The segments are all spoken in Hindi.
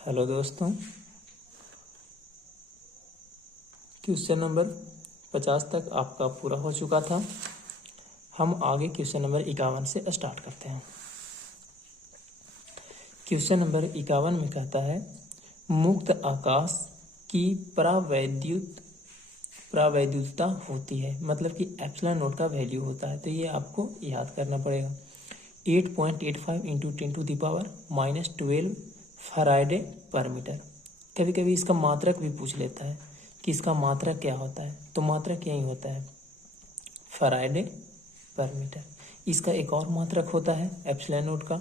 हेलो दोस्तों, क्वेश्चन नंबर 50 तक आपका पूरा हो चुका था। हम आगे क्वेश्चन नंबर 51 से स्टार्ट करते हैं। क्वेश्चन नंबर 51 में कहता है मुक्त आकाश की प्रावैद्युतता होती है, मतलब कि एप्सिलॉन नोट का वैल्यू होता है। तो ये आपको याद करना पड़ेगा। 8.85 इंटू 10⁻⁻12 फैराडे पर मीटर। कभी कभी इसका मात्रक भी पूछ लेता है कि इसका मात्रक क्या होता है, तो मात्रक यही होता है फैराडे पर मीटर। इसका एक और मात्रक होता है एप्सिलॉन नोट का,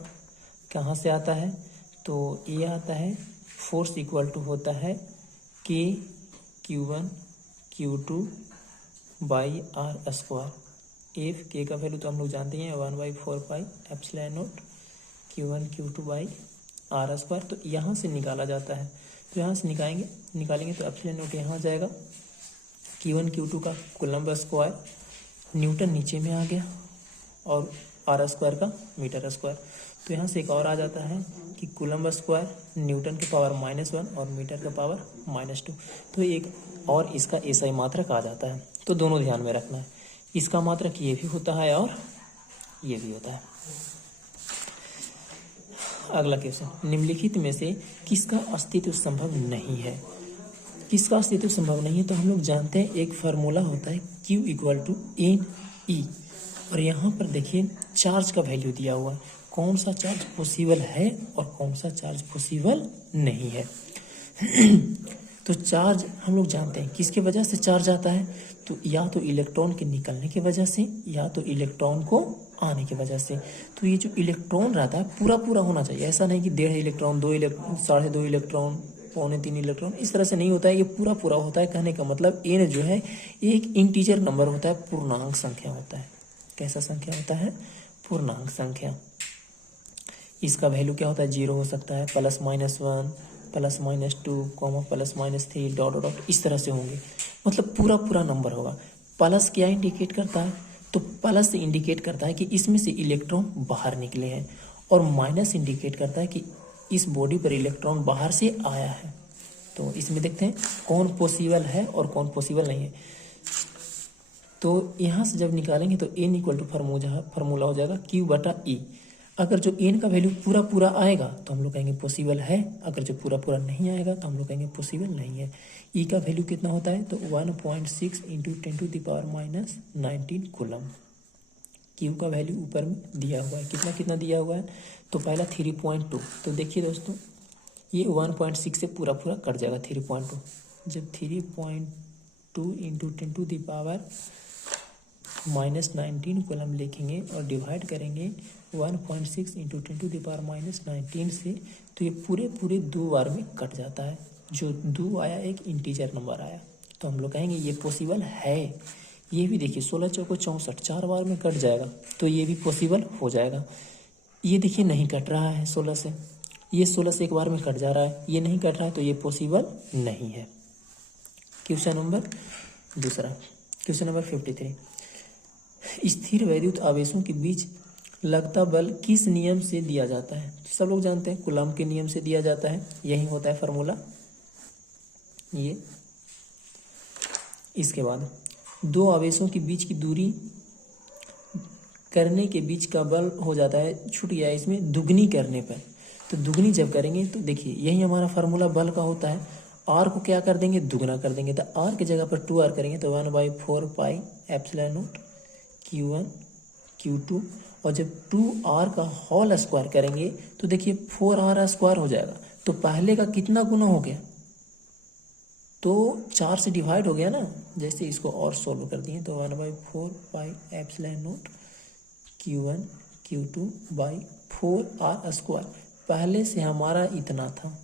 कहाँ से आता है, तो ये आता है फोर्स इक्वल टू होता है के Q1 Q2 by R square. F के का वैल्यू तो हम लोग जानते हैं 1/4 pi epsilon naught Q1 Q2 by R square. तो यहाँ से निकाला जाता है, तो यहाँ से निकालेंगे तो एप्सिलॉन नोट यहाँ आ जाएगा Q1 Q2 का कूलम्ब स्क्वायर, न्यूटन नीचे में आ गया और आर स्क्वायर का मीटर स्क्वायर। तो यहाँ से एक और आ जाता है कि कूलम्ब स्क्वायर न्यूटन के पावर -1 और मीटर का पावर -2। तो एक और इसका ऐसा मात्रक आ जाता है। तो दोनों ध्यान में रखना है, इसका मात्रक ये भी होता है और ये भी होता है। अगला क्वेश्चन, निम्नलिखित में से किसका अस्तित्व संभव नहीं है। किसका अस्तित्व संभव नहीं है, तो हम लोग जानते हैं एक फार्मूला होता है Q = NE। और यहाँ पर देखिए चार्ज का वैल्यू दिया हुआ है, कौन सा चार्ज पॉसिबल है और कौन सा चार्ज पॉसिबल नहीं है। तो चार्ज हम लोग जानते हैं किसके वजह से चार्ज आता है, तो या तो इलेक्ट्रॉन के निकलने की वजह से या तो इलेक्ट्रॉन को आने की वजह से। तो ये जो इलेक्ट्रॉन रहता है पूरा होना चाहिए, ऐसा नहीं कि 1.5 इलेक्ट्रॉन 2 इलेक्ट्रॉन 2.5 इलेक्ट्रॉन 2.25 इलेक्ट्रॉन, इस तरह से नहीं होता है। ये पूरा होता है। कहने का मतलब n जो है एक इंटीजर नंबर होता है, पूर्णांक संख्या होता है। कैसा संख्या होता है? पूर्णांक संख्या। इसका वैल्यू क्या होता है? 0 हो सकता है, +-1 +-2 +-3 डॉट इस तरह से होंगे, मतलब पूरा नंबर होगा। प्लस क्या इंडिकेट करता है, तो प्लस इंडिकेट करता है कि इसमें से इलेक्ट्रॉन बाहर निकले हैं, और माइनस इंडिकेट करता है कि इस बॉडी पर इलेक्ट्रॉन बाहर से आया है। तो इसमें देखते हैं कौन पॉसिबल है और कौन पॉसिबल नहीं है। तो यहाँ से जब निकालेंगे तो n = फार्मूला हो जाएगा Q/E। अगर जो n का वैल्यू पूरा आएगा तो हम लोग कहेंगे पॉसिबल है, अगर जो पूरा नहीं आएगा तो हम लोग कहेंगे पॉसिबल नहीं है। E का वैल्यू कितना होता है, तो 1.6 × 10⁻19 कूलम। Q का वैल्यू ऊपर में दिया हुआ है, कितना दिया हुआ है, तो पहला 3.2। तो देखिए दोस्तों, ये 1.6 से पूरा कट जाएगा 3.2। जब 3.2 × 10⁻19 कूलम लिखेंगे और डिवाइड करेंगे 1.6 × 10⁻19 से, तो ये पूरे 2 बार में कट जाता है। जो 2 आया एक इंटीजर नंबर आया, तो हम लोग कहेंगे ये पॉसिबल है। ये भी देखिए 16×4 = 64, 4 बार में कट जाएगा, तो ये भी पॉसिबल हो जाएगा। ये देखिए नहीं कट रहा है 16 से, ये 16 से एक बार में कट जा रहा है, ये नहीं कट रहा है, तो ये पॉसिबल नहीं है। क्वेश्चन नंबर दूसरा, क्वेश्चन नंबर 53, स्थिर वैद्युत आवेशों के बीच लगता बल किस नियम से दिया जाता है। तो सब लोग जानते हैं कूलम्ब के नियम से दिया जाता है, यही होता है फार्मूला ये। इसके बाद 2 आवेशों के बीच की दूरी करने के बीच का बल हो जाता है, छूट गया इसमें, दुगनी करने पर। तो दुगनी जब करेंगे तो देखिए यही हमारा फार्मूला बल का होता है। आर को क्या कर देंगे, दुगना कर देंगे, तो आर की जगह पर 2r करेंगे तो 1/4 pi epsilon naught Q1 Q2। और जब 2r का होल स्क्वायर करेंगे तो देखिए 4r स्क्वायर हो जाएगा। तो पहले का कितना गुना हो गया, तो 4 से डिवाइड हो गया ना। जैसे इसको और सोल्व कर दिए तो 1/4 pi epsilon naught Q1 Q2 by 4r square. पहले से हमारा इतना था,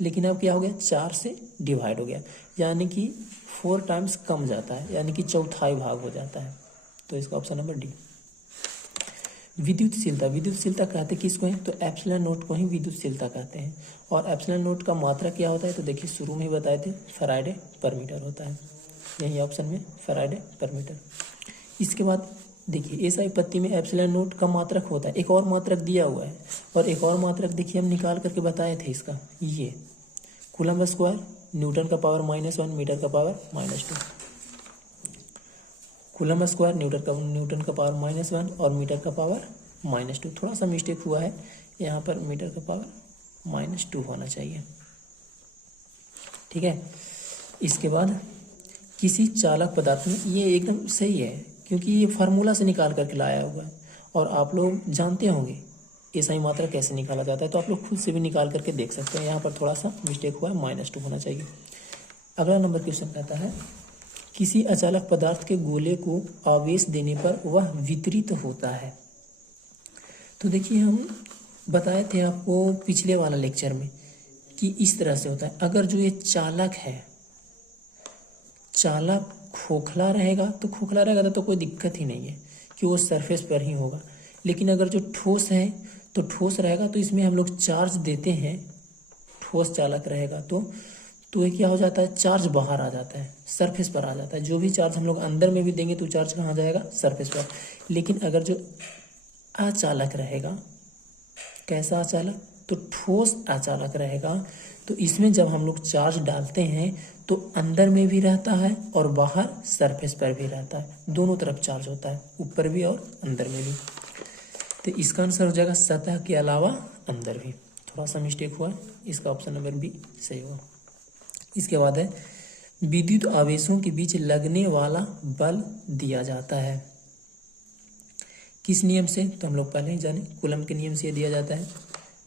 लेकिन अब क्या हो गया, 4 से डिवाइड हो गया, यानी कि 4 टाइम्स कम जाता है, यानी कि चौथाई भाग हो जाता है। तो इसका ऑप्शन नंबर डी। विद्युतशीलता कहते किसको है, तो एप्सिलॉन नोट को ही विद्युतशीलता कहते हैं। और एप्सिलॉन नोट का मात्रा क्या होता है, तो देखिए शुरू में ही बताए थे फैराडे पर मीटर होता है, यही ऑप्शन में फैराडे पर मीटर। इसके बाद देखिए एसआई पत्ती में एप्सिलॉन नोट का मात्रक होता है, एक और मात्रक दिया हुआ है, और एक और मात्रक देखिए हम निकाल करके बताए थे इसका, ये कूलम स्क्वायर न्यूटन का पावर -1 मीटर का पावर -2, कूलम स्क्वायर न्यूटन का पावर -1 और मीटर का पावर -2। थोड़ा सा मिस्टेक हुआ है, यहाँ पर मीटर का पावर -2 होना चाहिए, ठीक है। इसके बाद किसी चालक पदार्थ में, ये एकदम सही है क्योंकि ये फार्मूला से निकाल करके लाया हुआ है और आप लोग जानते होंगे एसआई मात्रा कैसे निकाला जाता है, तो आप लोग खुद से भी निकाल करके देख सकते हैं। यहाँ पर थोड़ा सा मिस्टेक हुआ है, -2 होना चाहिए। अगला नंबर क्वेश्चन कहता है किसी अचालक पदार्थ के गोले को आवेश देने पर वह वितरित होता है। तो देखिए हम बताए थे आपको पिछले वाला लेक्चर में कि इस तरह से होता है। अगर जो ये चालक है, चालक खोखला रहेगा तो कोई दिक्कत ही नहीं है कि वो सरफेस पर ही होगा। लेकिन अगर जो ठोस है तो ठोस रहेगा, तो इसमें हम लोग चार्ज देते हैं, ठोस चालक रहेगा तो ये क्या हो जाता है, चार्ज बाहर आ जाता है, सरफेस पर आ जाता है। जो भी चार्ज हम लोग अंदर में भी देंगे तो चार्ज कहाँ जाएगा, सरफेस पर। लेकिन अगर जो अचालक रहेगा, कैसा अचालक, तो ठोस अचालक रहेगा, तो इसमें जब हम लोग चार्ज डालते हैं तो अंदर में भी रहता है और बाहर सरफेस पर भी रहता है, दोनों तरफ चार्ज होता है, ऊपर भी और अंदर में भी। तो इसका आंसर हो जाएगा सतह के अलावा अंदर भी। थोड़ा सा मिस्टेक हुआ है, इसका ऑप्शन नंबर बी सही होगा। इसके बाद है विद्युत आवेशों के बीच लगने वाला बल दिया जाता है किस नियम से, तो हम लोग पहले ही जाने, कूलम के नियम से दिया जाता है।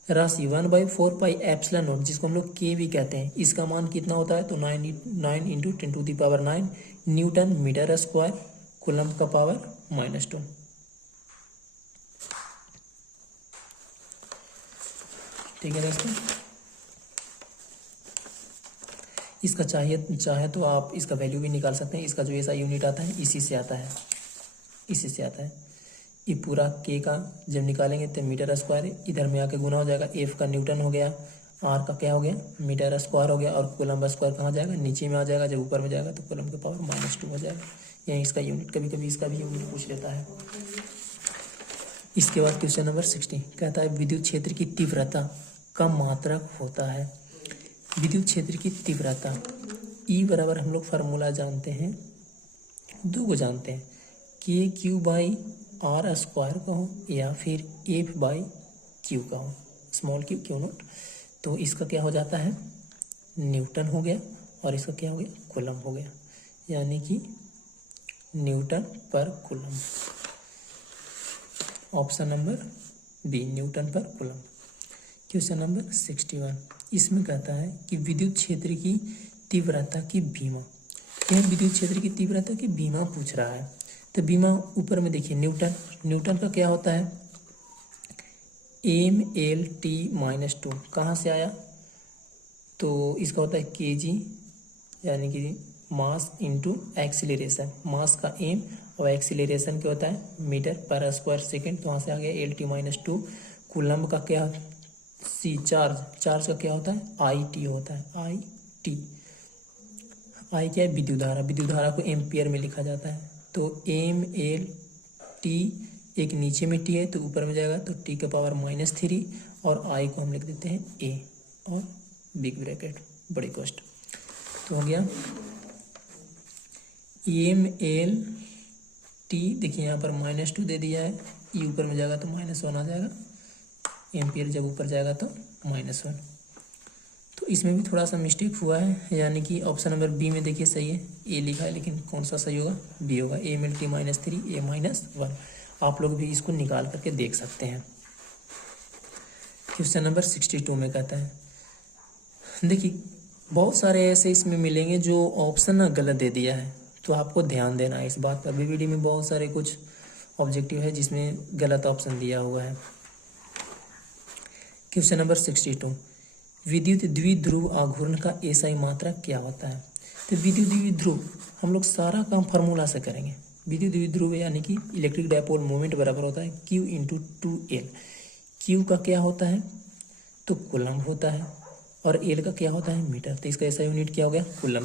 राशि 1/4 पाई एप्सिलॉन नॉट, जिसको हम लोग के भी कहते हैं, इसका मान कितना होता है, तो 9 × 10⁻9 न्यूटन मीटर स्क्वायर, कूलम का पावर -2। ठीक है दोस्तों, इसका चाहे तो आप इसका वैल्यू भी निकाल सकते हैं। इसका जो ऐसा यूनिट आता है इसी से आता है। ये पूरा के का जब निकालेंगे तो मीटर स्क्वायर, इधर में आके गुना हो जाएगा, एफ का न्यूटन हो गया, आर का क्या हो गया, मीटर स्क्वायर हो गया, और कूलम स्क्वायर कहाँ जाएगा, नीचे में आ जाएगा। जब ऊपर में जाएगा तो कूलम का पावर -2 हो जाएगा। यही इसका यूनिट, कभी कभी इसका भी यूनिट पूछ लेता है। इसके बाद क्वेश्चन नंबर 60 कहता है विद्युत क्षेत्र की तीव्रता का मात्रक होता है। विद्युत क्षेत्र की तीव्रता E बराबर हम लोग फार्मूला जानते हैं, 2 को जानते हैं, KQ/R² का हो या फिर F/Q का हो, स्मॉल Q नोट। तो इसका क्या हो जाता है, न्यूटन हो गया, और इसका क्या हो गया, कूलम हो गया, यानी कि newton per coulomb. Option number B, newton per coulomb. Question number 61 इसमें कहता है कि विद्युत क्षेत्र की तीव्रता की भीमा, यह विद्युत क्षेत्र की तीव्रता की भीमा पूछ रहा है। तो भीमा ऊपर में देखिए न्यूटन का क्या होता है, mLt-2, कहाँ से आया, तो इसका होता है kg, यानी कि मास इंटू एक्सीलरेशन, मास का m और एक्सीलरेशन क्या होता है, मीटर पर स्क्वायर सेकेंड, तो वहाँ से आ गया LT-2। कूलम का क्या, सी चार्ज का क्या होता है, IT होता है, IT। I क्या है, विद्युत धारा को एम्पियर में लिखा जाता है। तो mLt, एक नीचे में t है तो ऊपर में जाएगा, तो t का पावर -3, और I को हम लिख देते हैं A और बिग ब्रैकेट बड़ी कॉस्ट। तो हो गया mLt, देखिए यहाँ पर -2 दे दिया है, E ऊपर में जाएगा तो -1 आ जाएगा, एम्पियर जब ऊपर जाएगा तो -1। तो इसमें भी थोड़ा सा मिस्टेक हुआ है, यानी कि ऑप्शन नंबर बी में देखिए सही है, ए लिखा है, लेकिन कौन सा सही होगा, बी होगा, mLt-3 A-1। आप लोग भी इसको निकाल करके देख सकते हैं। क्वेश्चन नंबर 62 में कहता है, देखिए बहुत सारे ऐसे इसमें मिलेंगे जो ऑप्शन ना गलत दे दिया है, तो आपको ध्यान देना है इस बात पर। बीबीडी में बहुत सारे कुछ ऑब्जेक्टिव है जिसमें गलत ऑप्शन दिया हुआ है। क्वेश्चन नंबर 62 विद्युत द्विध्रुव आघूर्ण का एसआई मात्रक क्या होता है। तो विद्युत द्विध्रुव हम लोग सारा काम फार्मूला से करेंगे। विद्युत द्विध्रुव यानी कि इलेक्ट्रिक डायपोल मोमेंट बराबर होता है Q × 2L। Q का क्या होता है, तो कूलम होता है, और L का क्या होता है, मीटर। तो इसका ऐसा यूनिट क्या हो गया, कूलम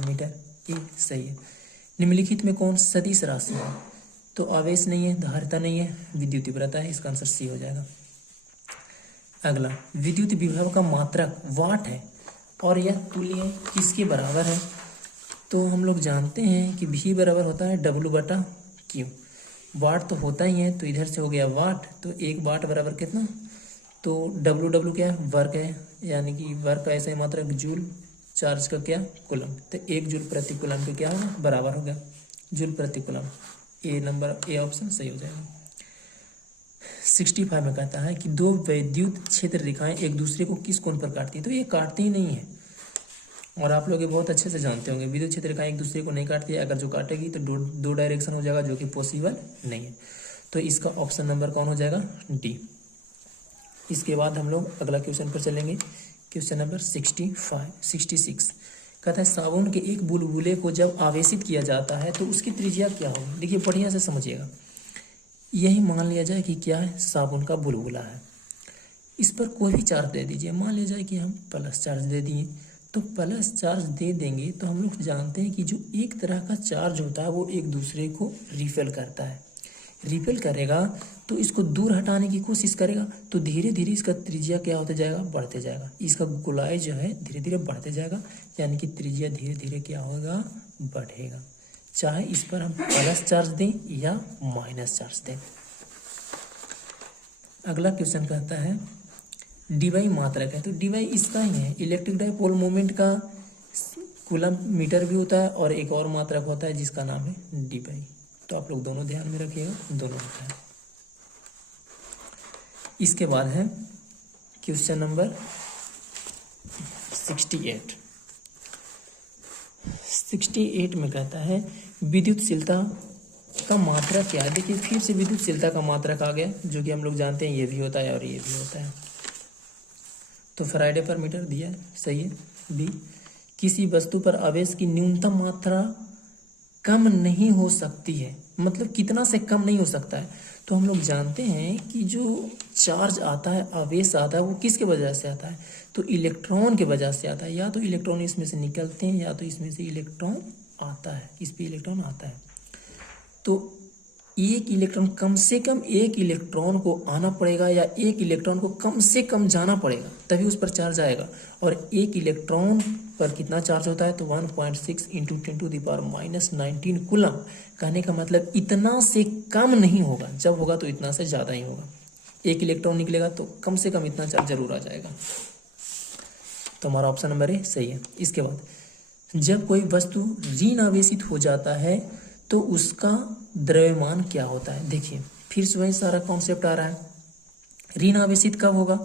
मीटर, ये सही है। निम्नलिखित में कौन सदिश राशि है? तो आवेश नहीं है, धारिता नहीं है, विद्युत तीव्रता है, इसका आंसर सी हो जाएगा। अगला, विद्युत विभव का मात्रक वाट है और यह तुल्य किसके बराबर है? तो हम लोग जानते हैं कि V बराबर होता है W/Q। वाट तो होता ही है, तो इधर से हो गया वाट, तो 1 वाट बराबर कितना? तो W क्या है? वर्क है, यानी कि वर्क का ऐसा ही मात्रक जूल, चार्ज का क्या? कूलम। तो 1 जूल प्रति कूलम के क्या होगा? बराबर हो गया जूल प्रति कूलम। ए ऑप्शन सही हो जाएगा। 65 में कहता है कि दो वैद्युत क्षेत्र रेखाएं एक दूसरे को किस कोण पर काटती है? तो ये काटती ही नहीं है, और आप लोग ये बहुत अच्छे से जानते होंगे, विद्युत क्षेत्र रेखाएं एक दूसरे को नहीं काटती है। अगर जो काटेगी तो दो डायरेक्शन हो जाएगा, जो कि पॉसिबल नहीं है। तो इसका ऑप्शन नंबर कौन हो जाएगा? डी। इसके बाद हम लोग अगला क्वेश्चन पर चलेंगे। क्वेश्चन नंबर 66 कहता है साबुन के एक बुलबुले को जब आवेशित किया जाता है तो उसकी त्रिज्या क्या होगी? देखिए बढ़िया से समझिएगा। यही मान लिया जाए कि क्या है? साबुन का बुलबुला है। इस पर कोई भी चार्ज दे दीजिए, मान लिया जाए कि हम प्लस चार्ज दे दिए, तो प्लस चार्ज दे देंगे तो हम लोग जानते हैं कि जो एक तरह का चार्ज होता है वो एक दूसरे को रिपेल करता है। रिपेल करेगा तो इसको दूर हटाने की कोशिश करेगा, तो धीरे धीरे इसका त्रिज्या क्या होता जाएगा? बढ़ते जाएगा। इसका गोलाई जो है धीरे धीरे बढ़ते जाएगा, यानी कि त्रिज्या धीरे धीरे क्या होगा? बढ़ेगा, चाहे इस पर हम प्लस चार्ज दें या माइनस चार्ज दें। अगला क्वेश्चन कहता है डीवाई मात्रक है, तो डीवाई इसका ही है, इलेक्ट्रिक डाइपोल मोमेंट का कूलम मीटर भी होता है, और एक और मात्रक होता है जिसका नाम है डीवाई। तो आप लोग दोनों ध्यान में रखिएगा, दोनों होता है। इसके बाद है क्वेश्चन नंबर 68 में कहता है विद्युतशीलता का मात्रक क्या है? देखिए फिर से विद्युतशीलता का मात्रक आ गया, जो कि हम लोग जानते हैं ये भी होता है और ये भी होता है। तो फैराडे पर मीटर दिया है, सही है। बी, किसी वस्तु पर आवेश की न्यूनतम मात्रा कम नहीं हो सकती है, मतलब कितना से कम नहीं हो सकता है? तो हम लोग जानते हैं कि जो चार्ज आता है, आवेश आता है, वो किसके वजह से आता है? तो इलेक्ट्रॉन के वजह से आता है। या तो इलेक्ट्रॉन इसमें से निकलते हैं या तो इसमें से इलेक्ट्रॉन आता है, इस पे इलेक्ट्रॉन आता है। तो एक इलेक्ट्रॉन, कम से कम एक इलेक्ट्रॉन को आना पड़ेगा या एक इलेक्ट्रॉन को कम से कम जाना पड़ेगा, तभी उस पर चार्ज आएगा। और एक इलेक्ट्रॉन पर कितना चार्ज होता है? तो 1.6 × 10⁻⁻19 कूलम। कहने का मतलब इतना से कम नहीं होगा, जब होगा तो इतना से ज़्यादा ही होगा। एक इलेक्ट्रॉन निकलेगा तो कम से कम इतना चार्ज जरूर आ जाएगा। तो हमारा ऑप्शन नंबर ए सही है। इसके बाद जब कोई वस्तु ऋण आवेशित हो जाता है तो उसका द्रव्यमान क्या होता है? देखिए फिर से वही सारा कॉन्सेप्ट आ रहा है। ऋण आवेशित कब होगा?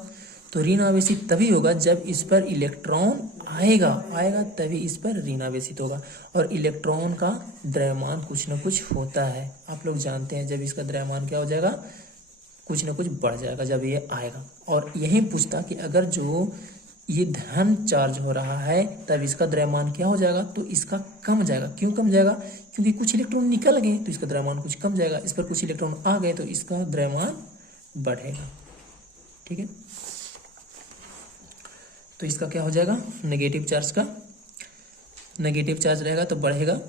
तो ऋण आवेशित तभी होगा जब इस पर इलेक्ट्रॉन आएगा तभी इस पर ऋण आवेशित होगा। और इलेक्ट्रॉन का द्रव्यमान कुछ न कुछ होता है, आप लोग जानते हैं। जब इसका द्रव्यमान क्या हो जाएगा? कुछ न कुछ बढ़ जाएगा जब ये आएगा। और यही पूछता कि अगर जो ये धन चार्ज हो रहा है तब इसका द्रव्यमान क्या हो जाएगा? तो इसका कम जाएगा। क्यों कम जाएगा? क्योंकि कुछ इलेक्ट्रॉन निकल गए तो इसका द्रव्यमान कुछ कम जाएगा, इस पर कुछ इलेक्ट्रॉन आ गए तो इसका द्रव्यमान बढ़ेगा। ठीक है, तो इसका क्या हो जाएगा? नेगेटिव चार्ज का, नेगेटिव चार्ज रहेगा तो बढ़ेगा,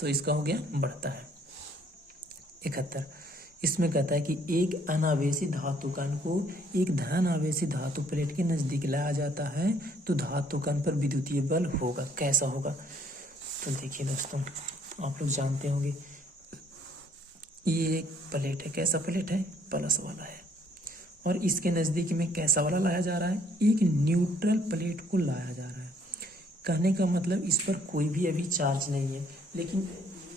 तो इसका हो गया बढ़ता है। 71 इसमें कहता है कि एक अनावेशी धातु कण को एक धन आवेशी धातु प्लेट के नजदीक लाया जाता है तो धातु कण पर विद्युतीय बल होगा, कैसा होगा? तो देखिए दोस्तों, आप लोग जानते होंगे ये एक प्लेट है, कैसा प्लेट है? प्लस वाला है। और इसके नज़दीक में कैसा वाला लाया जा रहा है? एक न्यूट्रल प्लेट को लाया जा रहा है। कहने का मतलब इस पर कोई भी अभी चार्ज नहीं है, लेकिन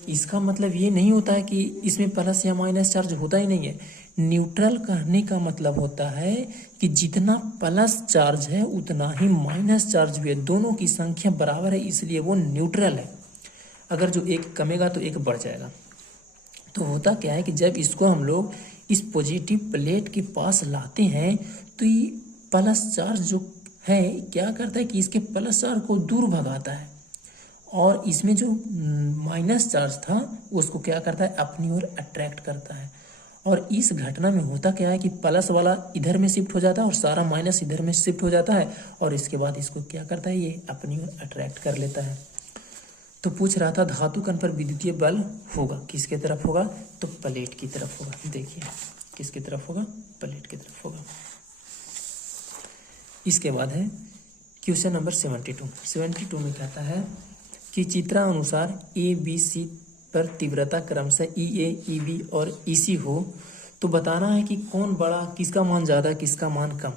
इसका मतलब ये नहीं होता है कि इसमें प्लस या माइनस चार्ज होता ही नहीं है। न्यूट्रल कहने का मतलब होता है कि जितना प्लस चार्ज है उतना ही माइनस चार्ज भी है, दोनों की संख्या बराबर है, इसलिए वो न्यूट्रल है। अगर जो एक कमेगा तो एक बढ़ जाएगा। तो होता क्या है कि जब इसको हम लोग इस पॉजिटिव प्लेट के पास लाते हैं तो ये प्लस चार्ज जो है क्या करता है कि इसके प्लस चार्ज को दूर भगाता है, और इसमें जो माइनस चार्ज था उसको क्या करता है? अपनी ओर अट्रैक्ट करता है। और इस घटना में होता क्या है कि प्लस वाला इधर में शिफ्ट हो जाता है और सारा माइनस इधर में शिफ्ट हो जाता है, और इसके बाद इसको क्या करता है? ये अपनी ओर अट्रैक्ट कर लेता है। तो पूछ रहा था धातु कण पर विद्युतीय बल होगा, किसके तरफ होगा, तो प्लेट की तरफ होगा। देखिए किसकी तरफ होगा, प्लेट की तरफ होगा। इसके बाद है क्वेश्चन नंबर 72 में कहता है कि चित्रानुसार ए बी सी पर तीव्रता क्रमशः ई ए ई बी और ई सी हो तो बताना है कि कौन बड़ा, किसका मान ज़्यादा किसका मान कम।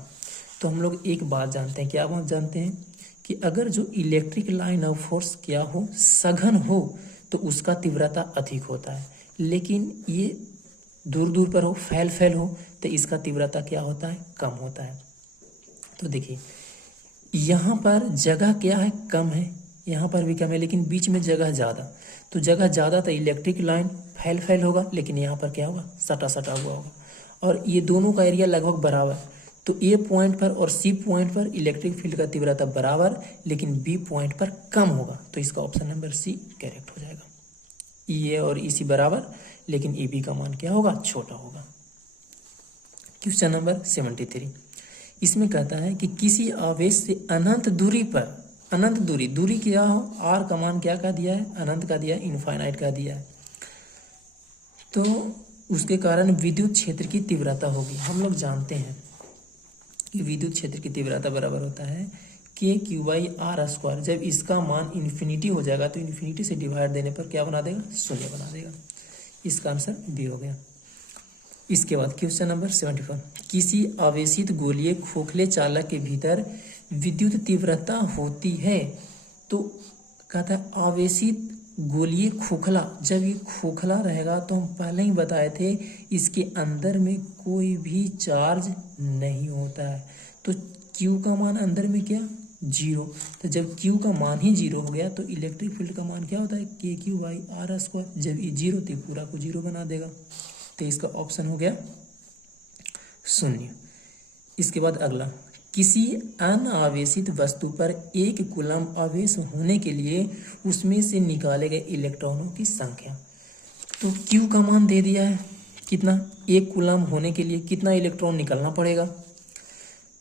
तो हम लोग एक बात जानते हैं, क्या बात जानते हैं कि अगर जो इलेक्ट्रिक लाइन ऑफ फोर्स क्या हो, सघन हो, तो उसका तीव्रता अधिक होता है, लेकिन ये दूर दूर पर हो, फैल हो, तो इसका तीव्रता क्या होता है, कम होता है। तो देखिए यहाँ पर जगह क्या है, कम है, यहाँ पर भी कम है, लेकिन बीच में जगह ज़्यादा। तो जगह ज़्यादा तो इलेक्ट्रिक लाइन फैल होगा, लेकिन यहाँ पर क्या होगा, सटा हुआ होगा। और ये दोनों का एरिया लगभग बराबर, तो ए पॉइंट पर और सी पॉइंट पर इलेक्ट्रिक फील्ड का तीव्रता बराबर, लेकिन बी पॉइंट पर कम होगा। तो इसका ऑप्शन नंबर सी करेक्ट हो जाएगा। ई ए और ई सी बराबर, लेकिन ई बी का मान क्या होगा, छोटा होगा। क्वेश्चन नंबर 73 इसमें कहता है कि किसी आवेश से अनंत दूरी पर, अनंत दूरी क्या हो, आर का मान क्या का दिया है, अनंत का दिया है, इनफाइनाइट का दिया है, तो उसके कारण विद्युत क्षेत्र की तीव्रता होगी। हम लोग जानते हैं कि विद्युत क्षेत्र की तीव्रता बराबर होता है के क्यू बाई आर स्क्वायर। जब इसका मान इन्फिनिटी हो जाएगा तो इन्फिनिटी से डिवाइड देने पर क्या बना देगा, शून्य बना देगा। इसका आंसर बी हो गया। इसके बाद क्वेश्चन नंबर 74 किसी आवेशित गोलीय खोखले चालक के भीतर विद्युत तीव्रता होती है। तो कहता है आवेशित गोलीय खोखला, जब ये खोखला रहेगा तो हम पहले ही बताए थे इसके अंदर में कोई भी चार्ज नहीं होता है। तो Q का मान अंदर में क्या, 0। तो जब Q का मान ही 0 हो गया तो इलेक्ट्रिक फील्ड का मान क्या होता है, के क्यू बाई आर स्क्वायर। जब ये 0 तो पूरा को 0 बना देगा, तो इसका ऑप्शन हो गया शून्य। इसके बाद अगला, किसी अनावेशित वस्तु पर 1 कूलम आवेश होने के लिए उसमें से निकाले गए इलेक्ट्रॉनों की संख्या। तो Q का मान दे दिया है कितना, 1 कूलम होने के लिए कितना इलेक्ट्रॉन निकालना पड़ेगा,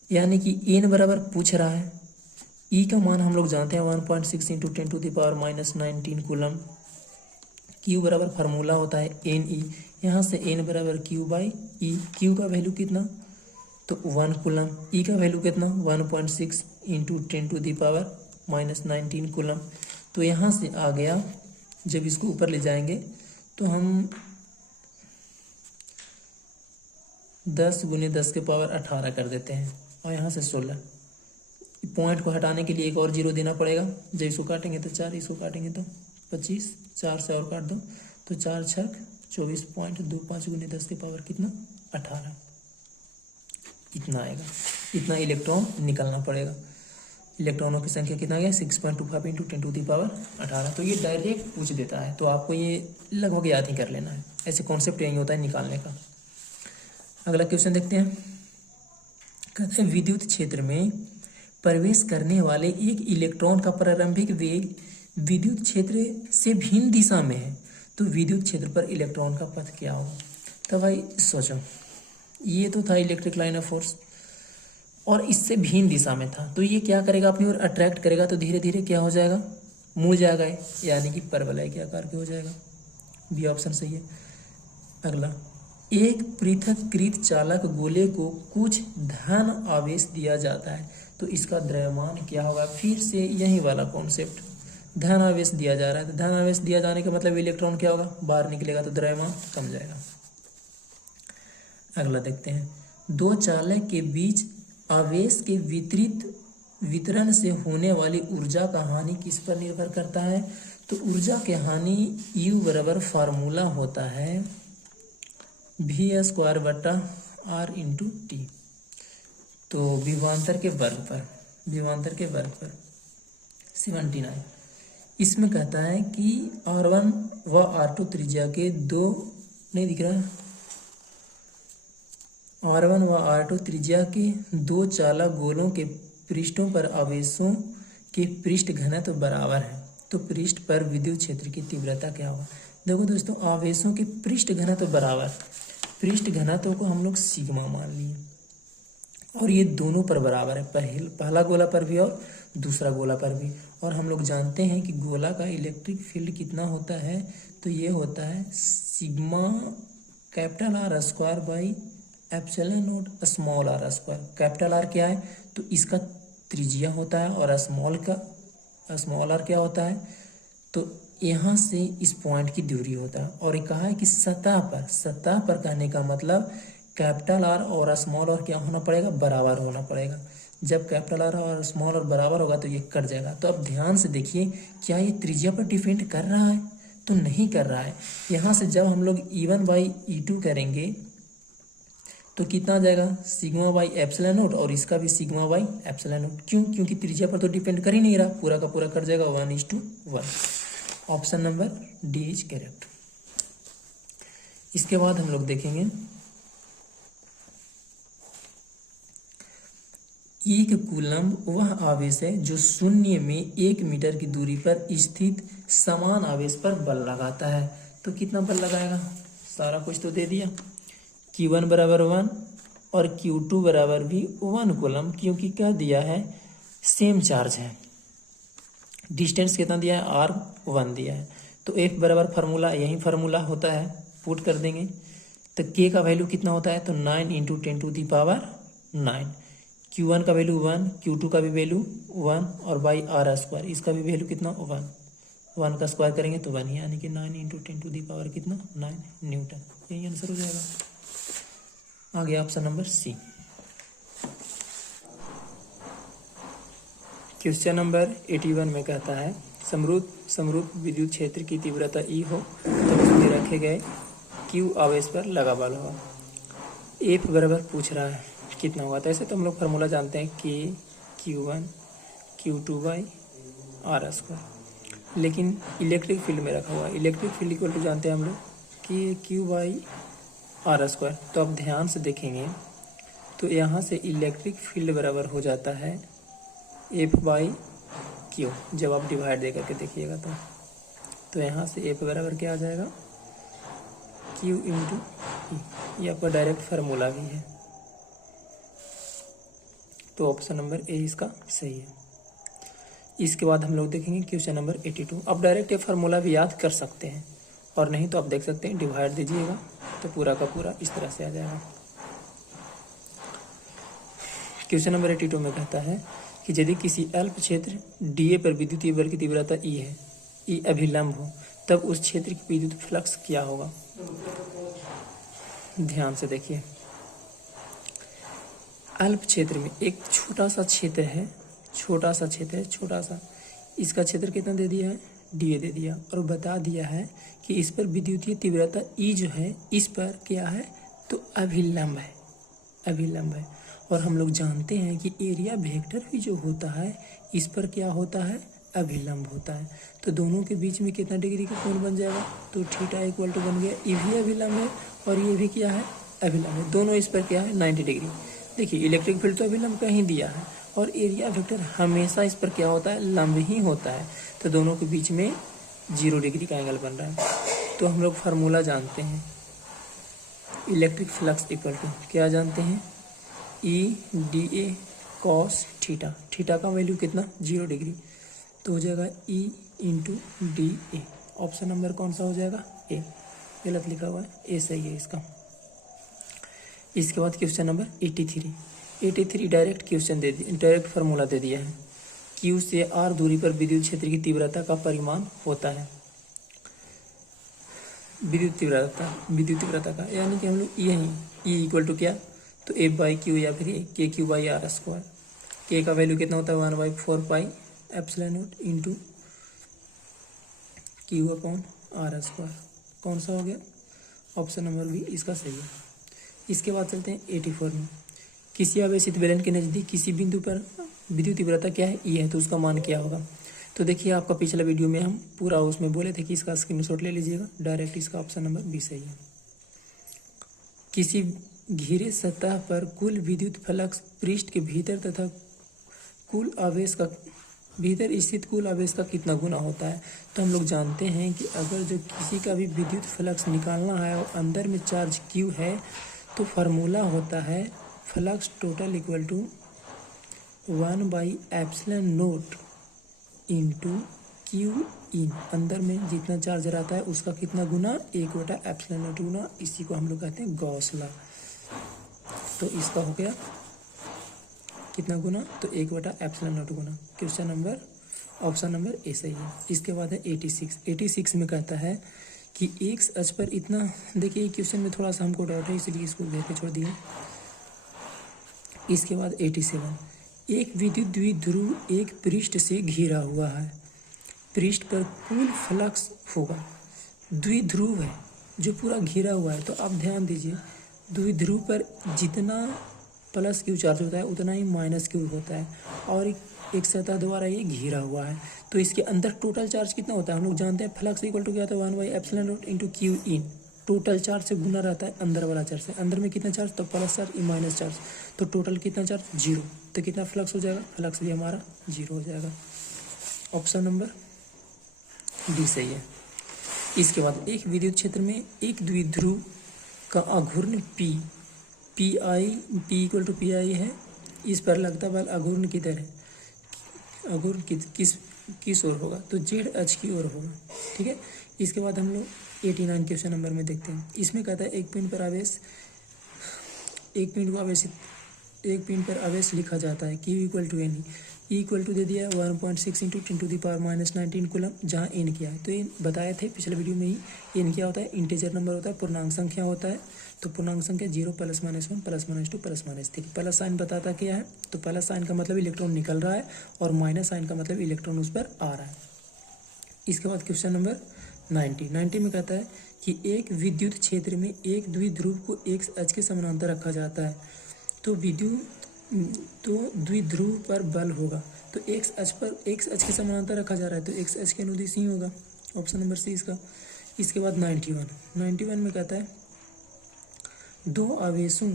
यानी कि n बराबर पूछ रहा है। E का मान हम लोग जानते हैं 1.6 इंटू 10⁻⁻19 कूलम। Q बराबर फार्मूला होता है Ne, यहाँ से n बराबर Q बाई ई। Q का वैल्यू कितना, तो 1 कूलम। E का वैल्यू कितना, 1.6 इंटू 10⁻⁻19 कूलम। तो यहाँ से आ गया, जब इसको ऊपर ले जाएंगे तो हम 10 × 10⁻18 कर देते हैं, और यहाँ से 16। पॉइंट को हटाने के लिए एक और 0 देना पड़ेगा। जब इसको काटेंगे तो 4, इसको काटेंगे तो 25, 4 से और काट दो तो 4 छक 24.25 × 10⁻, कितना, 18। इतना आएगा, इतना इलेक्ट्रॉन निकलना पड़ेगा। इलेक्ट्रॉनों की संख्या कितना गया, 6.25 इंटू 10⁻18। तो ये डायरेक्ट पूछ देता है, तो आपको ये लगभग याद ही कर लेना है। ऐसे कॉन्सेप्ट यही होता है निकालने का। अगला क्वेश्चन देखते हैं। कहते हैं विद्युत क्षेत्र में प्रवेश करने वाले एक इलेक्ट्रॉन का प्रारंभिक वेग विद्युत क्षेत्र से भिन्न दिशा में है, तो विद्युत क्षेत्र पर इलेक्ट्रॉन का पथ क्या होगा। तो भाई सोचो, ये तो था इलेक्ट्रिक लाइन ऑफ फोर्स और इससे भिन्न दिशा में था, तो ये क्या करेगा, अपनी ओर अट्रैक्ट करेगा, तो धीरे धीरे क्या हो जाएगा, मुड़ जाएगा, यानी कि परवलय के आकार के हो जाएगा। बी ऑप्शन सही है। अगला, एक पृथक्कृत चालक गोले को कुछ धन आवेश दिया जाता है, तो इसका द्रव्यमान क्या होगा। फिर से यही वाला कॉन्सेप्ट, धन आवेश दिया जा रहा है, तो धन आवेश दिया जाने का मतलब इलेक्ट्रॉन क्या होगा, बाहर निकलेगा, तो द्रव्यमान कम जाएगा। अगला देखते हैं, दो चालक के बीच आवेश के वितरण से होने वाली ऊर्जा का हानि किस पर निर्भर करता है। तो ऊर्जा के हानि U बराबर फार्मूला होता है V² × T। तो विभवांतर के वर्ग पर 79। इसमें कहता है कि R1 व R2 त्रिज्या के दो, नहीं दिख रहा, R1 व R2 त्रिज्या के दो चालक गोलों के पृष्ठों पर आवेशों के पृष्ठ घनत्व बराबर है, तो पृष्ठ पर विद्युत क्षेत्र की तीव्रता क्या होगा। देखो दोस्तों, आवेशों के पृष्ठ घनत्व बराबर, पृष्ठ घनत्व को हम लोग सिग्मा मान लिए, और ये दोनों पर बराबर है, पहला गोला पर भी और दूसरा गोला पर भी। और हम लोग जानते हैं कि गोला का इलेक्ट्रिक फील्ड कितना होता है, तो ये होता है sigma capital R square by epsilon naught small R square. Capital R क्या है, तो इसका त्रिज्या होता है, और स्मॉल आर क्या होता है, तो यहाँ से इस पॉइंट की दूरी होता है। और ये कहा है कि सतह पर कहने का मतलब कैपिटल आर और स्मॉल आर क्या होना पड़ेगा, बराबर होना पड़ेगा। जब कैपिटल आर और स्मॉल आर बराबर होगा तो ये कट जाएगा। तो अब ध्यान से देखिए, क्या ये त्रिज्या पर डिपेंड कर रहा है, तो नहीं कर रहा है। यहाँ से जब हम लोग E1 बाई E2 करेंगे तो कितना आ जाएगा, सिग्मा बाई एप्सिलॉन नॉट, और इसका भी सिग्मा बाई एप्सिलॉन नॉट। क्यों, क्योंकि त्रिज्या पर तो डिपेंड कर ही नहीं रहा, पूरा का पूरा कट जाएगा 1:1। Option number D is correct. इसके बाद हम लोग देखेंगे एक कूलम्ब वह आवेश है जो शून्य में 1 मीटर की दूरी पर स्थित समान आवेश पर बल लगाता है। तो कितना बल लगाएगा, सारा कुछ तो दे दिया। Q1 बराबर 1 और Q2 बराबर भी 1 कूलम्ब, क्योंकि क्या दिया है, सेम चार्ज है। डिस्टेंस कितना दिया है, R1 दिया है। तो F बराबर फार्मूला, यही फार्मूला होता है, पुट कर देंगे। तो K का वैल्यू कितना होता है, तो 9 × 10⁹ Q1 का वैल्यू 1, Q2 का भी वैल्यू 1, और बाई आर स्क्वायर, इसका भी वैल्यू कितना 1 का स्क्वायर करेंगे तो 1, यानी कि 9 × 10⁻⁹ कितना 9 न्यूटन। यही आंसर हो जाएगा। आगे option number C. Question number 81 में कहता है समरूप विद्युत क्षेत्र की तीव्रता E हो तो उसमें रखे गए Q आवेश पर लगा बल होगा। F बराबर पूछ रहा है कितना होगा। तो ऐसे तो हम लोग फार्मूला जानते हैं कि Q1 Q2 by R square, लेकिन इलेक्ट्रिक फील्ड में रखा हुआ है। इलेक्ट्रिक फील्ड इक्वल टू जानते हैं हम लोग कि Q बाई आर स्क्वायर। तो अब ध्यान से देखेंगे तो यहाँ से इलेक्ट्रिक फील्ड बराबर हो जाता है F बाई Q, जब आप डिवाइड दे करके देखिएगा तो यहाँ से F बराबर क्या आ जाएगा, Q इंटू E। ये आपका डायरेक्ट फार्मूला भी है, तो ऑप्शन नंबर ए इसका सही है। इसके बाद हम लोग देखेंगे क्वेश्चन नंबर 82। अब डायरेक्ट ये फार्मूला भी याद कर सकते हैं, और नहीं तो आप देख सकते हैं डिवाइड दीजिएगा तो पूरा का पूरा इस तरह से आ जाएगा। क्वेश्चन नंबर 82 में कहता है कि यदि किसी अल्प क्षेत्र डीए पर विद्युतीय बल की तीव्रता ई है, ई अभिलंब हो, तब उस क्षेत्र की विद्युत फ्लक्स क्या होगा। ध्यान से देखिए, अल्प क्षेत्र में एक छोटा सा क्षेत्र है, छोटा सा, इसका क्षेत्र कितना दे दिया है, डीए दे दिया, और बता दिया है कि इस पर विद्युतीय तीव्रता ई जो है इस पर क्या है, तो अभिलंब है। और हम लोग जानते हैं कि एरिया वेक्टर भी जो होता है इस पर क्या होता है, अभिलंब होता है। तो दोनों के बीच में कितना डिग्री का कोण बन जाएगा, तो थीटा इक्वल टू बन गया, ये भी अभिलंब है और ये भी क्या है, अभिलंब है। दोनों इस पर क्या है, 90 डिग्री। देखिए इलेक्ट्रिक फील्ड तो अभिलंब का ही दिया है, और एरिया वेक्टर हमेशा इस पर क्या होता है, लंब ही होता है। तो दोनों के बीच में 0 डिग्री का एंगल बन रहा है। तो हम लोग फार्मूला जानते हैं, इलेक्ट्रिक फ्लक्स इक्वल टू क्या जानते हैं, E D A cos theta. Theta का वैल्यू कितना, 0 डिग्री, तो हो जाएगा E into D A. Option number कौन सा हो जाएगा, ए। गलत लिखा हुआ है, ए सही है इसका। इसके बाद क्वेश्चन नंबर 83 डायरेक्ट क्वेश्चन दे दिया, डायरेक्ट फार्मूला दे दिया है। Q से R दूरी पर विद्युत क्षेत्र की तीव्रता का परिमाण होता है, विद्युत तीव्रता का, यानी कि हम लोग यही E इक्वल टू क्या, तो F बाई क्यू या फिर के क्यू बाई आर स्क्वायर। के का वैल्यू कितना होता है, 1/4 pi epsilon naught into Q upon R square. कौन सा हो गया, ऑप्शन नंबर बी इसका सही है। इसके बाद चलते हैं 84 में। किसी आवेशित बेलन के नज़दीक किसी बिंदु पर विद्युत तीव्रता क्या है, ई है, तो उसका मान क्या होगा। तो देखिए आपका पिछला वीडियो में हम पूरा उसमें बोले थे कि इसका स्क्रीनशॉट ले लीजिएगा, डायरेक्ट इसका ऑप्शन नंबर बी सही है। किसी घिरे सतह पर कुल विद्युत फ्लक्स पृष्ठ के भीतर तथा कुल आवेश का भीतर स्थित कुल आवेश का कितना गुना होता है। तो हम लोग जानते हैं कि अगर जो किसी का भी विद्युत फ्लक्स निकालना है और अंदर में चार्ज क्यू है, तो फार्मूला होता है flux total equal to 1/ε0 into Q in, अंदर में जितना चार्ज रहता है उसका कितना गुना, 1/ε0 गुना, इसी को हम लोग कहते हैं गॉस लॉ। तो इसका हो गया कितना गुना, तो 1/ε0 गुना। Question number, option number A सही है। इसके बाद है 86 में कहता है कि एक्स अक्ष पर इतना, देखिए क्वेश्चन में थोड़ा सा हमको डाउट है इसलिए इसको देख के छोड़ दिए। इसके बाद 87, एक विद्युत द्विध्रुव एक पृष्ठ से घिरा हुआ है, पृष्ठ पर कुल फ्लक्स होगा, द्विध्रुव है जो पूरा घिरा हुआ है। तो आप ध्यान दीजिए, द्विध्रुव पर जितना प्लस क्यू चार्ज होता है उतना ही माइनस क्यू होता है, और एक सतह द्वारा ये घिरा हुआ है। तो इसके अंदर टोटल चार्ज कितना होता है, हम लोग जानते हैं फ्लक्स इक्वल टू क्या होता है, 1/ε0 इंटू क्यू इन, टोटल चार्ज से गुना रहता है अंदर वाला चार्ज से। अंदर में कितना चार्ज, तो प्लस चार्ज माइनस चार्ज, तो टोटल कितना चार्ज, 0। तो कितना फ्लक्स हो जाएगा, फ्लक्स भी हमारा 0 हो जाएगा। ऑप्शन नंबर डी सही है। इसके बाद एक विद्युत क्षेत्र में एक द्विध्रुव का आघूर्ण P equal to P I है, इस पर लगता बल आघूर्ण किधर है, आघूर्ण किस ओर होगा, तो जेड अक्ष की ओर होगा। ठीक है। इसके बाद हम लोग 89 क्वेश्चन नंबर में देखते हैं। इसमें कहता है एक पिंड पर आवेश लिखा जाता है Q equal to N, E equal to दे दिया है 1.6 इंटू 10⁻⁻19 कूलम, जहाँ एन किया है। तो ये बताए थे पिछले वीडियो में ही, एन क्या होता है, इंटीजर नंबर होता है, पूर्णांक संख्या होता है। तो पूर्णांक संख्या 0 +-1 +-2 +-3, प्लस साइन बताता क्या है, तो प्लस साइन का मतलब इलेक्ट्रॉन निकल रहा है और माइनस साइन का मतलब इलेक्ट्रॉन उस पर आ रहा है। इसके बाद क्वेश्चन नंबर 90 में कहता है कि एक विद्युत क्षेत्र में एक द्विध्रुव को एक्स अक्ष के समानांतर रखा जाता है, तो द्विध्रुव पर बल होगा। तो एक्स अक्ष के समानांतर रखा जा रहा है, तो एक्स अक्ष के अनुदिश ही होगा। ऑप्शन नंबर सी इसका। इसके बाद 91 में कहता है दो आवेशों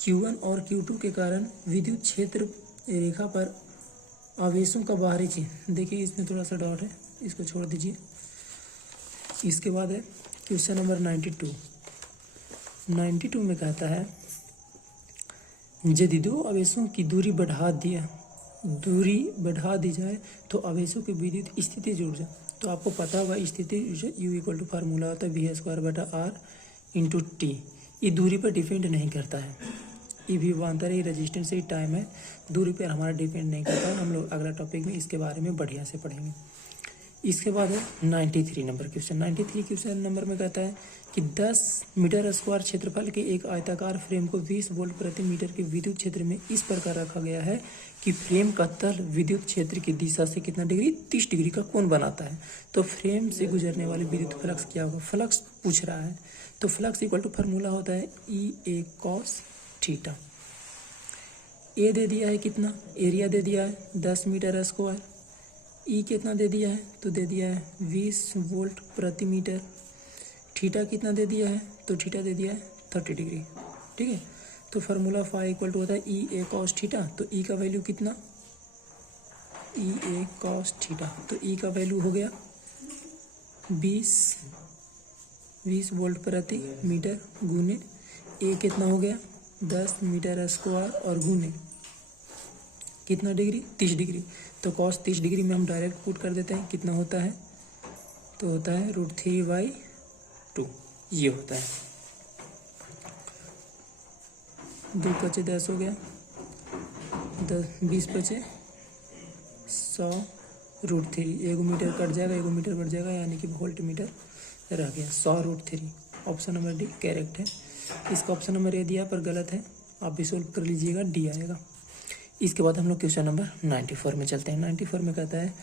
Q1 और Q2 के कारण विद्युत क्षेत्र रेखा पर आवेशों का बाहरी चिन्ह, देखिए इसमें थोड़ा सा डाउट है, इसको छोड़ दीजिए। इसके बाद है क्वेश्चन नंबर 92 में कहता है यदि दो आवेशों की दूरी बढ़ा दी जाए तो आवेशों की विद्युत स्थितिज ऊर्जा, तो आपको पता होगा स्थितिज ऊर्जा U इक्वल टू फार्मूला होता है V² × T। ये दूरी पर डिपेंड नहीं करता है, ये भी विभवांतर है, रेजिस्टेंस है, टाइम है, दूरी पर हमारा डिपेंड नहीं करता है। हम लोग अगला टॉपिक में इसके बारे में बढ़िया से पढ़ेंगे। इसके बाद है 93 नंबर क्वेश्चन नंबर में कहता है कि 10 मीटर स्क्वायर क्षेत्रफल के एक आयताकार फ्रेम को 20 वोल्ट प्रति मीटर के विद्युत क्षेत्र में इस प्रकार रखा गया है कि फ्रेम का तल विद्युत क्षेत्र की दिशा से कितना डिग्री, 30 डिग्री का कोण बनाता है। तो फ्रेम से गुजरने वाली विद्युत फ्लक्स क्या होगा, फ्लक्स पूछ रहा है। तो फ्लक्स इक्वल टू फार्मूला होता है EA cos थीटा। ए दे दिया है कितना, एरिया दे दिया है 10 मीटर स्क्वायर, ई कितना दे दिया है, तो दे दिया है 20 वोल्ट प्रति मीटर। थीटा कितना दे दिया है, तो थीटा दे दिया है 30 डिग्री। ठीक है। तो फार्मूला फाई इक्वल टू होता है EA cos थीटा। तो ई का वैल्यू कितना, EA cos थीटा, तो ई का वैल्यू हो गया 20 वोल्ट प्रति मीटर गुने ए कितना हो गया 10 मीटर स्क्वायर और गुने कितना डिग्री, 30 डिग्री। तो cos 30 डिग्री में हम डायरेक्ट पुट कर देते हैं, कितना होता है, तो होता है √3/2, ये होता है। 2 × 10 हो गया, 20 × 100 √3, 1 मीटर कट जाएगा, 1 मीटर बढ़ जाएगा, यानी कि वोल्ट मीटर रह गया 100 √3। ऑप्शन नंबर डी करेक्ट है। इसका ऑप्शन नंबर ए दिया पर गलत है, आप भी सोल्व कर लीजिएगा, डी आएगा। इसके बाद हम लोग क्वेश्चन नंबर 94 में चलते हैं। 94 में कहता है,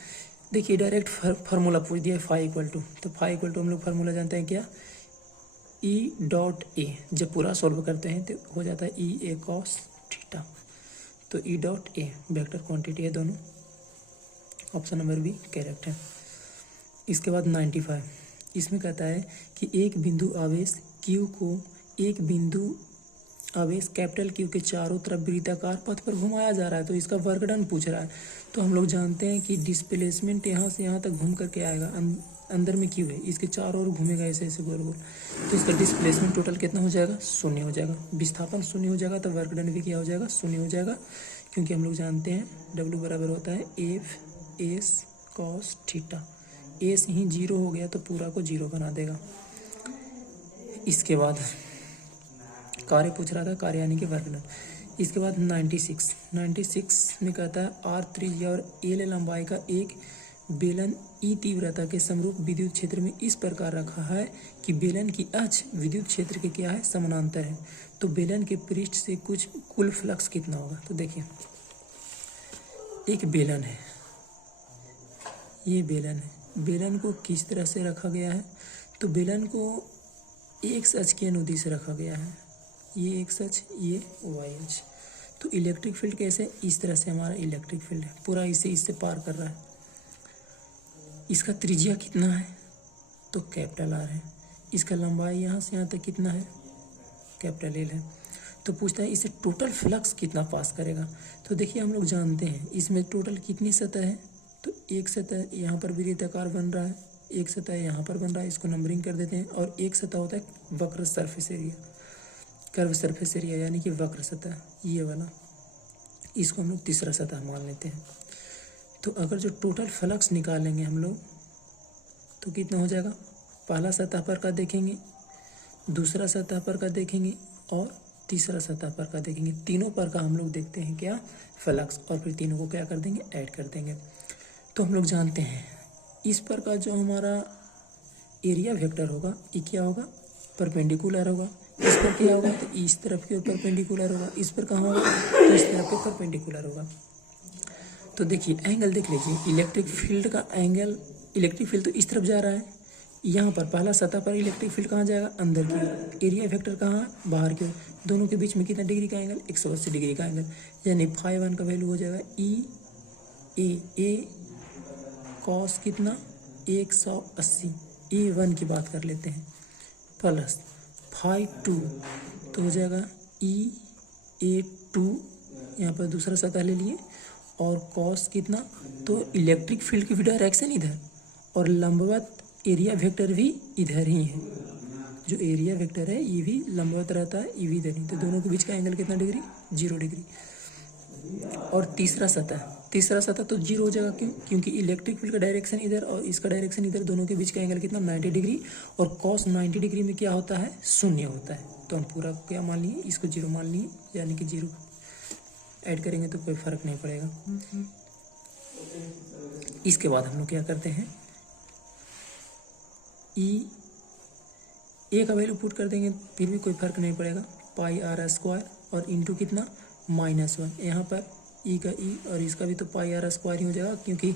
देखिए डायरेक्ट फार्मूला पूछ दिया है फाई इक्वल टू, तो फाई इक्वल टू हम लोग फार्मूला जानते हैं क्या, E.A। जब पूरा सॉल्व करते हैं तो हो जाता है EA cos थीटा। तो E.A वेक्टर क्वांटिटी है दोनों, ऑप्शन नंबर बी करेक्ट है। इसके बाद 95, इसमें कहता है कि एक बिंदु आवेश Q को एक बिंदु आवेश कैपिटल Q के चारों तरफ वृत्ताकार पथ पर घुमाया जा रहा है, तो इसका वर्क डन पूछ रहा है। तो हम लोग जानते हैं कि डिस्प्लेसमेंट यहाँ से यहाँ तक घूम करके आएगा, अंदर में क्यू है, इसके चारों ओर घूमेगा ऐसे ऐसे गोल गोल, तो इसका डिस्प्लेसमेंट टोटल कितना हो जाएगा, शून्य हो जाएगा। विस्थापन शून्य हो जाएगा तो वर्क डन भी क्या हो जाएगा, शून्य हो जाएगा, क्योंकि हम लोग जानते हैं W बराबर होता है F S cos theta. S ही जीरो हो गया तो पूरा को जीरो बना देगा। इसके बाद कार्य पूछ रहा था, कार्य यानी कि वर्क डन। इसके बाद 96 में कहता है आर त्रिज्या और एल लंबाई का एक बेलन ई तीव्रता के समरूप विद्युत क्षेत्र में इस प्रकार रखा है कि बेलन की अक्ष विद्युत क्षेत्र के क्या है, समानांतर है। तो बेलन के पृष्ठ से कुछ कुल फ्लक्स कितना होगा। तो देखिए एक बेलन है, ये बेलन है, बेलन को किस तरह से रखा गया है, तो बेलन को एक्स अक्ष के अनुदिश से रखा गया है, ये एक्स अक्ष, ये वाई अक्ष। तो इलेक्ट्रिक फील्ड कैसे, इस तरह से हमारा इलेक्ट्रिक फील्ड है, पूरा इसे इससे पार कर रहा है। इसका त्रिज्या कितना है, तो कैपिटल आर है। इसका लंबाई यहाँ से यहाँ तक कितना है, कैपिटल एल है। तो पूछता है इसे टोटल फ्लक्स कितना पास करेगा। तो देखिए हम लोग जानते हैं इसमें टोटल कितनी सतह है, तो एक सतह यहाँ पर वृत्ताकार बन रहा है, एक सतह यहाँ पर बन रहा है, इसको नंबरिंग कर देते हैं। और एक सतह होता है वक्र surface area, curve surface area यानी कि वक्र सतह, ये वाला, इसको हम लोग तीसरा सतह मान लेते हैं। तो अगर जो टोटल फ्लक्स निकालेंगे हम लोग तो कितना हो जाएगा, पहला सतह पर का देखेंगे, दूसरा सतह पर का देखेंगे और तीसरा सतह पर का देखेंगे। तीनों पर का हम लोग देखते हैं क्या, फ्लक्स, और फिर तीनों को क्या कर देंगे, ऐड कर देंगे। तो हम लोग जानते हैं इस पर का जो हमारा एरिया वेक्टर होगा ये क्या होगा, परपेंडिकुलर होगा। इस पर क्या होगा, तो इस तरफ के ऊपर परपेंडिकुलर होगा। इस पर कहाँ होगा, तो इस तरफ के परपेंडिकुलर होगा। तो देखिए एंगल देख लीजिए, इलेक्ट्रिक फील्ड का एंगल, इलेक्ट्रिक फील्ड तो इस तरफ जा रहा है, यहाँ पर पहला सतह पर इलेक्ट्रिक फील्ड कहाँ जाएगा, अंदर की ओर। एरिया वेक्टर कहाँ, बाहर की ओर। दोनों के बीच में कितना डिग्री का एंगल, 180 डिग्री का एंगल, यानी फाई 1 का वैल्यू हो जाएगा ए कॉस कितना, 180, A1 की बात कर लेते हैं, प्लस फाई 2 तो हो जाएगा A2, यहाँ पर दूसरा सतह ले लिए, और कॉस कितना, तो इलेक्ट्रिक फील्ड की भी डायरेक्शन इधर, और लंबवत एरिया वेक्टर भी इधर ही है। जो एरिया वेक्टर है ये भी लंबवत रहता है, ये भी इधर ही। तो दोनों के बीच का एंगल कितना डिग्री, 0 डिग्री। और तीसरा सतह तो 0 हो जाएगा, क्यों, क्योंकि इलेक्ट्रिक फील्ड का डायरेक्शन इधर और इसका डायरेक्शन इधर, दोनों के बीच का एंगल कितना, 90 डिग्री। और कॉस 90 डिग्री में क्या होता है, शून्य होता है। तो हम पूरा क्या मान लिए, इसको 0 मान लिए, यानी कि 0 ऐड करेंगे तो कोई फर्क नहीं पड़ेगा। इसके बाद हम लोग क्या करते हैं, ए का वैल्यू पुट कर देंगे, फिर भी कोई फर्क नहीं पड़ेगा, पाई आर स्क्वायर और इंटू कितना, -1। यहाँ पर ई का ई और इसका भी तो पाई आर स्क्वायर ही हो जाएगा, क्योंकि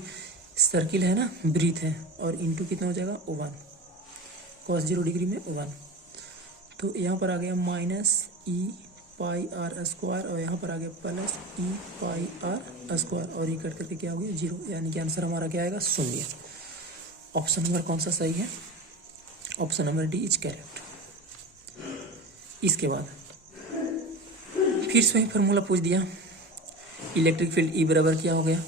सर्किल है ना, ब्रीथ है, और इंटू कितना हो जाएगा, 1, cos 0 डिग्री में 1। तो यहाँ पर आ गया -e पाई आर स्क्वायर, और यहाँ पर आ गया plus e pi R square, और ये कट करके क्या हो गया, 0, यानी कि आंसर हमारा क्या आएगा, शून्य। ऑप्शन नंबर कौन सा सही है, option number D is correct. इसके बाद फिर से वही फार्मूला पूछ दिया, इलेक्ट्रिक फील्ड ई बराबर क्या हो गया,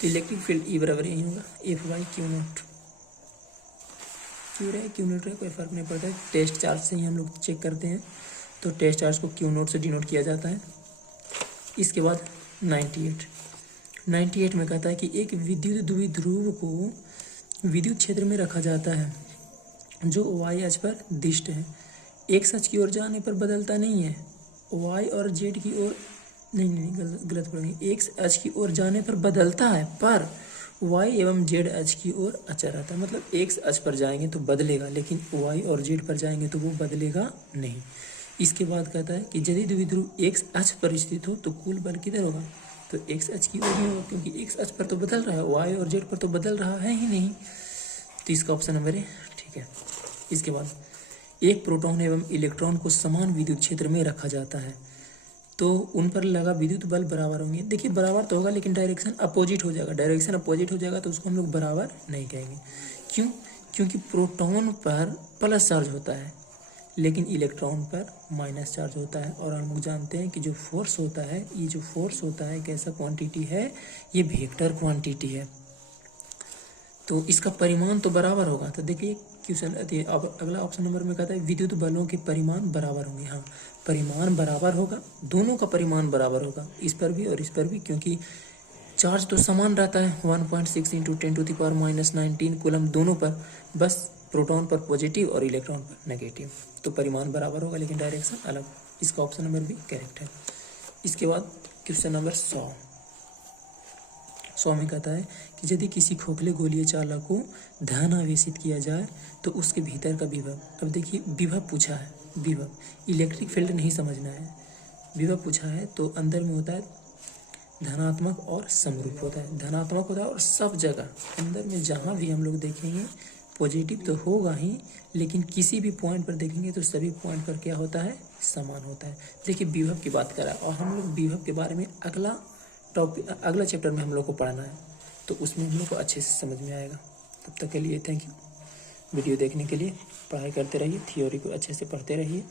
तो इलेक्ट्रिक फील्ड ई बराबर यही होगा, F/Q0। क्यों रहे, Q0 रहे, कोई फर्क नहीं पड़ता है, टेस्ट चार्ज से ही हम लोग चेक करते हैं। तो टेस्ट चार्ज को Q0 से डिनोट किया जाता है। इसके बाद 98 में कहता है कि एक विद्युत द्विध्रुव को विद्युत क्षेत्र में रखा जाता है जो y अक्ष पर दिष्ट है, x अक्ष की ओर जाने पर बदलता नहीं है, y और z की ओर नहीं गलत पढ़ेंगे, x अक्ष की ओर जाने पर बदलता है, पर y एवं z अक्ष की ओर अचर रहता है। मतलब x अक्ष पर जाएंगे तो बदलेगा, लेकिन y और z पर जाएंगे तो वो बदलेगा नहीं। इसके बाद कहता है कि यदि द्विध्रुव x अक्ष पर स्थित हो तो कुल बल किधर होगा, तो x अक्ष की ओर ही होगा, क्योंकि x अक्ष पर तो बदल रहा है, y और z पर तो बदल रहा है ही नहीं। तो इसका ऑप्शन नंबर है ठीक है। इसके बाद एक प्रोटॉन एवं इलेक्ट्रॉन को समान विद्युत क्षेत्र में रखा जाता है तो उन पर लगा विद्युत बल बराबर होंगे। देखिए बराबर तो होगा लेकिन डायरेक्शन अपोजिट हो जाएगा, डायरेक्शन अपोजिट हो जाएगा तो उसको हम लोग बराबर नहीं कहेंगे। क्यों? क्योंकि प्रोटॉन पर प्लस चार्ज होता है लेकिन इलेक्ट्रॉन पर माइनस चार्ज होता है, और हम लोग जानते हैं कि जो फोर्स होता है, ये जो फोर्स होता है कैसा क्वांटिटी है, ये वेक्टर क्वांटिटी है। तो इसका परिमाण तो बराबर होगा। तो देखिए क्वेश्चन अब अगला ऑप्शन नंबर में कहता है विद्युत बलों के परिमाण बराबर होंगे। हाँ, परिमाण बराबर होगा, दोनों का परिमाण बराबर होगा, इस पर भी और इस पर भी, क्योंकि चार्ज तो समान रहता है 1.6 × 10⁻⁻19 कूलम दोनों पर, बस प्रोटॉन पर पॉजिटिव और इलेक्ट्रॉन पर नेगेटिव। तो परिमाण बराबर होगा लेकिन डायरेक्शन अलग। इसका ऑप्शन नंबर भी करेक्ट है। इसके बाद क्वेश्चन नंबर 100 में कहता है कि यदि किसी खोखले गोलीय चालक को ध्यान आवेशित किया जाए तो उसके भीतर का विभव, अब देखिए विभव पूछा है, विभव इलेक्ट्रिक फील्ड नहीं समझना है, विभव पूछा है तो अंदर में होता है धनात्मक और समरूप होता है, धनात्मक होता है और सब जगह अंदर में जहाँ भी हम लोग देखेंगे पॉजिटिव तो होगा ही, लेकिन किसी भी पॉइंट पर देखेंगे तो सभी पॉइंट पर क्या होता है, समान होता है। देखिए विभव की बात करा और हम लोग विभव के बारे में अगला चैप्टर में हम लोग को पढ़ना है, तो उसमें हम लोग को अच्छे से समझ में आएगा। तब तक के लिए थैंक यू। वीडियो देखने के लिए पढ़ाई करते रहिए, थ्योरी को अच्छे से पढ़ते रहिए।